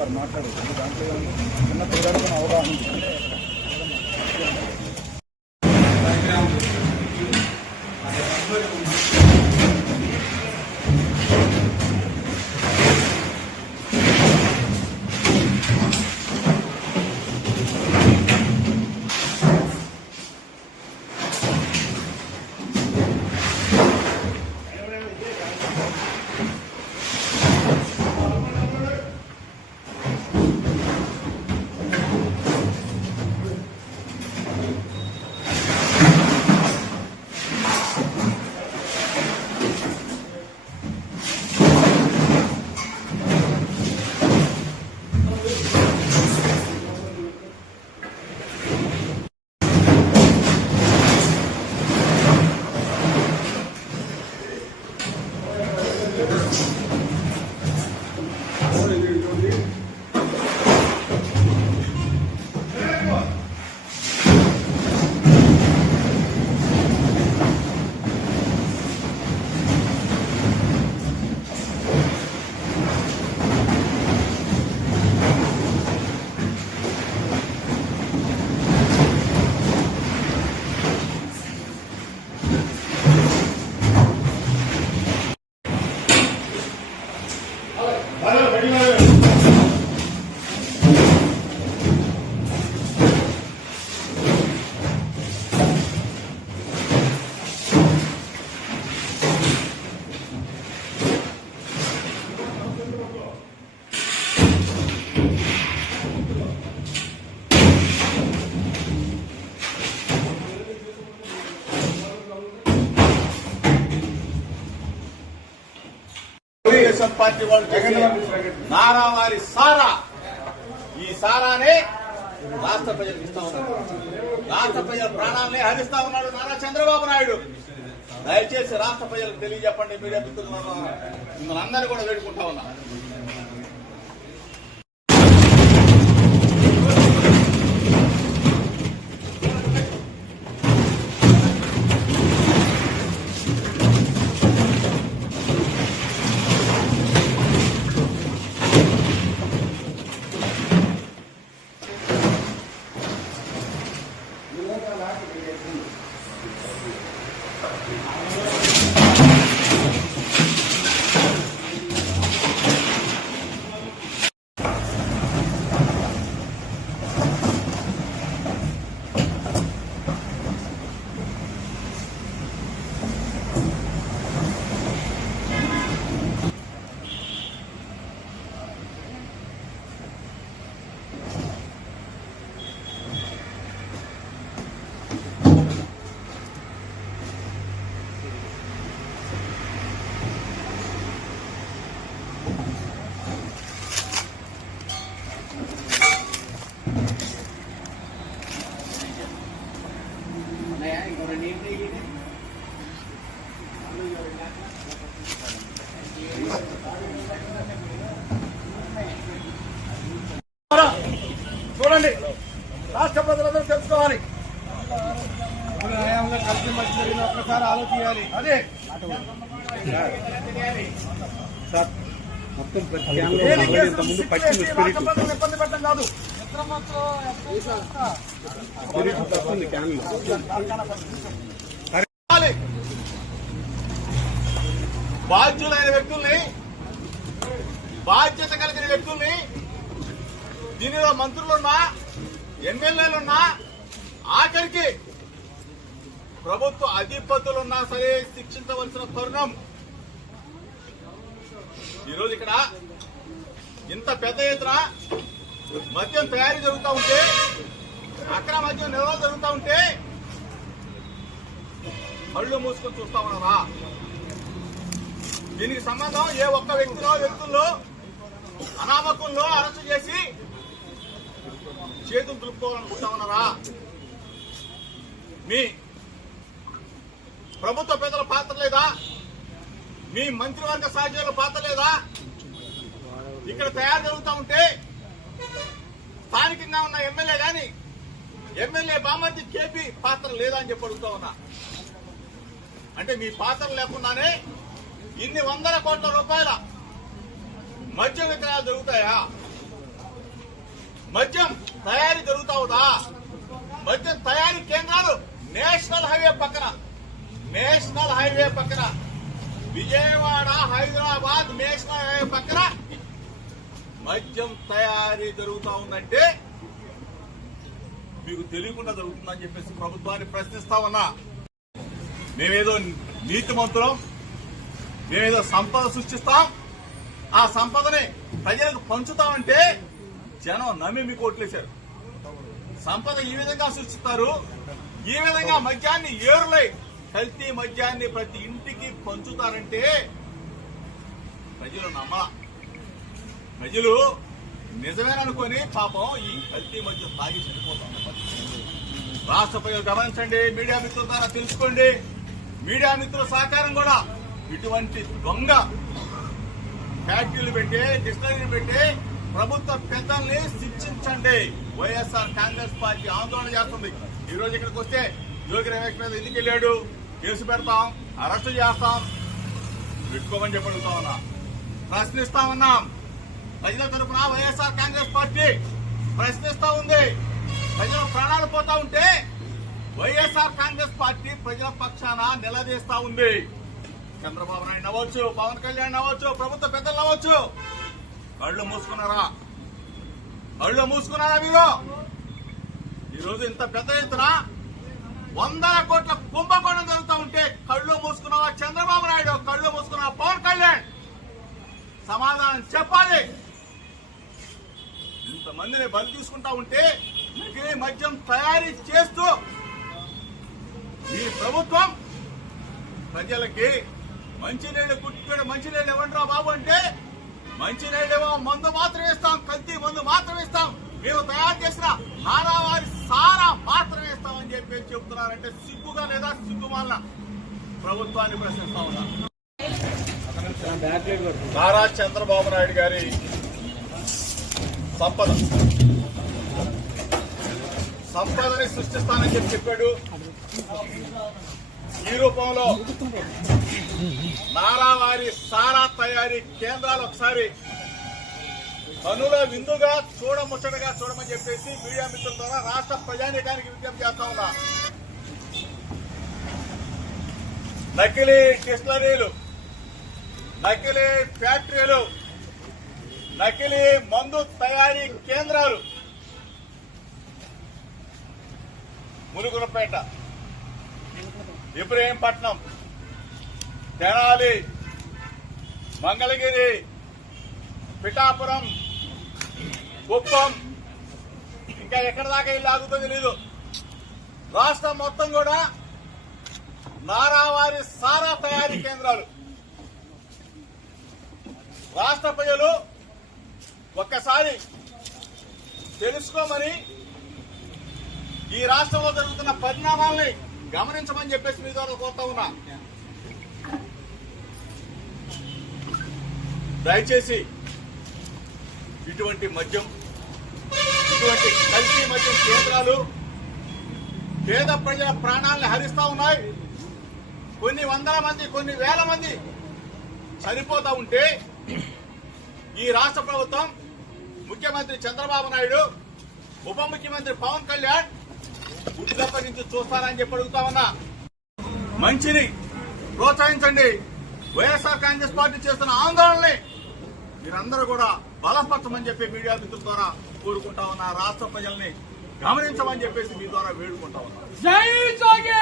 గారు మాట్లాడుతుంది. దాంట్లో చిన్న పిల్లలకు అవగాహన పార్టీ వాళ్ళు చేసే నారావారి సారా, ఈ సారానే రాష్ట్ర ప్రజలకు ఇస్తా ఉన్నారు. రాష్ట్ర ప్రజల ప్రాణాలనే హరిస్తా ఉన్నాడు నారా చంద్రబాబు నాయుడు. దయచేసి రాష్ట్ర ప్రజలకు తెలియజెప్పండి. మీడియా మిత్రులు మిమ్మల్ని అందరూ కూడా వేడుకుంటా ఉన్నారు. చూడండి, రాష్ట్ర ప్రజలందరూ తెలుసుకోవాలి. కలిసి మధ్య జరిగిన ఒక్కసారి ఆలోచించాలి. అదే మొత్తం ముందు పచ్చి ఇబ్బంది పెట్టడం కాదు. బాధ్యులైన వ్యక్తుల్ని, బాధ్యత కలిగిన వ్యక్తుల్ని, దీనిలో మంత్రులున్నా, ఎమ్మెల్యేలున్నా, ఆఖరికి ప్రభుత్వ అధిపతులున్నా సరే శిక్షించవలసిన తరుణం. ఈరోజు ఇక్కడ ఇంత పెద్ద ఎత్తున మద్యం తయారీ జరుగుతూ ఉంటే, అక్రమ మద్యం నిల్వ జరుగుతూ ఉంటే కళ్ళు మూసుకొని చూస్తా ఉన్నారా? దీనికి సంబంధం ఏ ఒక్క వ్యక్తుల్లో అనామకుల్లో అరెస్టు చేసి చేతులు దులుపుకోవాలనుకుంటా ఉన్నారా? మీ ప్రభుత్వ పెద్దల పాత్ర లేదా? మీ మంత్రివర్గ సహచరుల పాత్ర లేదా? ఇక్కడ తయారు జరుగుతూ ఉంటే స్థానికంగా ఉన్న ఎమ్మెల్యే గాని, ఎమ్మెల్యే బామర్ది కేపీ పాత్ర లేదా అని చెప్పి అడుగుతా ఉన్నా. అంటే మీ పాత్ర లేకుండానే ఇన్ని వందల కోట్ల రూపాయల మద్య విక్రయాలు జరుగుతాయా? మద్యం తయారీ జరుగుతా ఉందా? మద్యం తయారీ కేంద్రాలు నేషనల్ హైవే పక్కన విజయవాడ హైదరాబాద్ నేషనల్ హైవే పక్కన మద్యం తయారీ జరుగుతా ఉందంటే మీకు తెలియకుండా జరుగుతుందని చెప్పేసి ప్రభుత్వాన్ని ప్రశ్నిస్తా ఉన్నా. మేమేదో నీతిమంతులం, మేమేదో సంపద సృష్టిస్తాం, ఆ సంపదని ప్రజలకు పంచుతామంటే జనం నమ్మి మీకు ఓట్లేశారు. సంపద ఈ విధంగా సృష్టిస్తారు, ఈ విధంగా మద్యాన్ని ఏరులై కల్తీ మద్యాన్ని ప్రతి ఇంటికి పంచుతారంటే ప్రజలు నమ్మలా. ప్రజలు నిజమేననుకొని పాపం ఈ కల్తీ మద్యం తాగి చనిపోతాం. రాష్ట్ర ప్రజలు గమనించండి, మీడియా మిత్రుల ద్వారా తెలుసుకోండి. మీడియా మిత్రుల సహకారం కూడా ఇటువంటి దొంగ ఫ్యాక్టరీలు పెట్టి డిస్టరీలు పెట్టి ప్రభుత్వ పెద్దల్ని శిక్షించండి. వైఎస్ఆర్ కాంగ్రెస్ పార్టీ ఆందోళన చేస్తుంది. ఈ రోజు ఇక్కడికి వస్తే యోగి రమేష్ మీద ఎందుకు వెళ్ళాడు, కేసు పెడతాం, అరెస్టు చేస్తాం, పెట్టుకోమని చెప్పడుగుతా ఉన్నా, ప్రశ్నిస్తా ఉన్నాం. ప్రజల తరఫున వైఎస్ఆర్ కాంగ్రెస్ పార్టీ ప్రశ్నిస్తా ఉంది. ప్రజల ప్రాణాలు పోతా ఉంటే వైఎస్ఆర్ కాంగ్రెస్ పార్టీ ప్రజల పక్షాన నిలదీస్తా ఉంది. చంద్రబాబు నాయుడు నవ్వచ్చు, పవన్ కళ్యాణ్ నవ్వచ్చు, ప్రభుత్వ పెద్దలు నవ్వచ్చు. కళ్ళు మూసుకున్నారా మీరు? ఈరోజు ఇంత పెద్ద ఎత్తున 100 కోట్ల కుంభకోణం జరుగుతూ ఉంటే కళ్ళు మూసుకున్నావా చంద్రబాబు నాయుడు, కళ్ళు మూసుకున్నావా పవన్ కళ్యాణ్? సమాధానం చెప్పాలి. ఇంతమందిని బలి తీసుకుంటా ఉంటే నకిలీ మద్యం తయారీ చేస్తూ ఈ ప్రభుత్వం ప్రజలకి మంచినీళ్లు కుట్టుకుని మంచినీళ్ళు ఇవ్వండిరా బాబు అంటే మంచినీళ్ళేమో మందు మాత్రం ఇస్తాం, కల్తీ మందు మాత్రం ఇస్తాం, మేము తయారు చేసిన నారావారి సారా మాత్రం ఇస్తామని చెప్పి చెబుతున్నారంటే సిగ్గుగా లేదా సిగ్గుమాల ప్రభుత్వాన్ని ప్రశ్నిస్తా ఉన్నా. నారా చంద్రబాబు నాయుడు గారి సంపదని సృష్టిస్తానని చెప్పాడు. ఈ రూపంలో నారావారి సారా తయారీ కేంద్రాలు ఒకసారి కనుల విందుగా చూడముచ్చటగా చూడమని చెప్పేసి మీడియా మిత్రుల ద్వారా రాష్ట్ర ప్రజానీకానికి విజ్ఞప్తి చేస్తా ఉన్నా. నకిలీ డిస్టిలరీలు, నకిలీ ఫ్యాక్టరీలు, నకిలీ మందు తయారీ కేంద్రాలు ములుగులపేట, ఇబ్రహీంపట్నం, తెనాలి, మంగళగిరి, పిఠాపురం, కుప్పం, ఇంకా ఎక్కడ దాకా ఇల్లు ఆగుతుందో తెలీదు. రాష్ట్రం మొత్తం కూడా నారావారి సారా తయారీ కేంద్రాలు. రాష్ట్ర ప్రజలు ఒక్కసారి తెలుసుకోమని, ఈ రాష్ట్రంలో జరుగుతున్న పరిణామాల్ని గమనించమని చెప్పేసి మీ ద్వారా కోరుతా ఉన్నా. దయచేసి ఇటువంటి మద్యం, ఇటువంటి కల్తీ మద్యం కేంద్రాలు పేద ప్రజల ప్రాణాలను హరిస్తా ఉన్నాయి. కొన్ని వందల మంది, కొన్ని వేల మంది చనిపోతా ఉంటే ఈ రాష్ట్ర ప్రభుత్వం, ముఖ్యమంత్రి చంద్రబాబు నాయుడు, ఉప ముఖ్యమంత్రి పవన్ కళ్యాణ్ గుడ్లప్ప నుంచి చూస్తారని చెప్పి అడుగుతా ఉన్నా. మంచిని ప్రోత్సహించండి. వైఎస్ఆర్ కాంగ్రెస్ పార్టీ చేస్తున్న ఆందోళనని మీరందరూ కూడా బలపరచమని చెప్పి మీడియా మిత్రుల ద్వారా కోరుకుంటా ఉన్నా. రాష్ట్ర ప్రజల్ని గమనించమని చెప్పేసి మీ ద్వారా వేడుకుంటా ఉన్నా. జై జోగి!